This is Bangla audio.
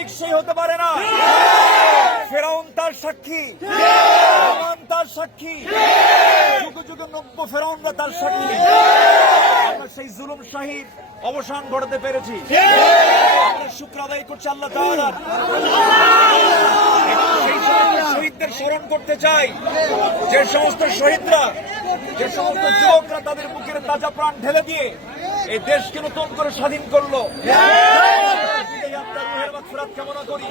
জালিম টিকসই হতে পারে না। ফেরাউন তার সাক্ষী। তার সাক্ষী। যুগ যুগ নব্য ফেরাউনরা তার সাক্ষী। আমরা সেই জুলুম শাহীর অবসান ঘটাতে পেরেছি। আমরা শুক্র আদায় করছি আল্লাহ সেই শহীদদের স্মরণ করতে চাই। যে সমস্ত শহীদরা, যে সমস্ত যুবকরা তাদের বুকের তাজা প্রাণ ঢেলে দিয়ে এই দেশকে নতুন করে স্বাধীন করল। করি।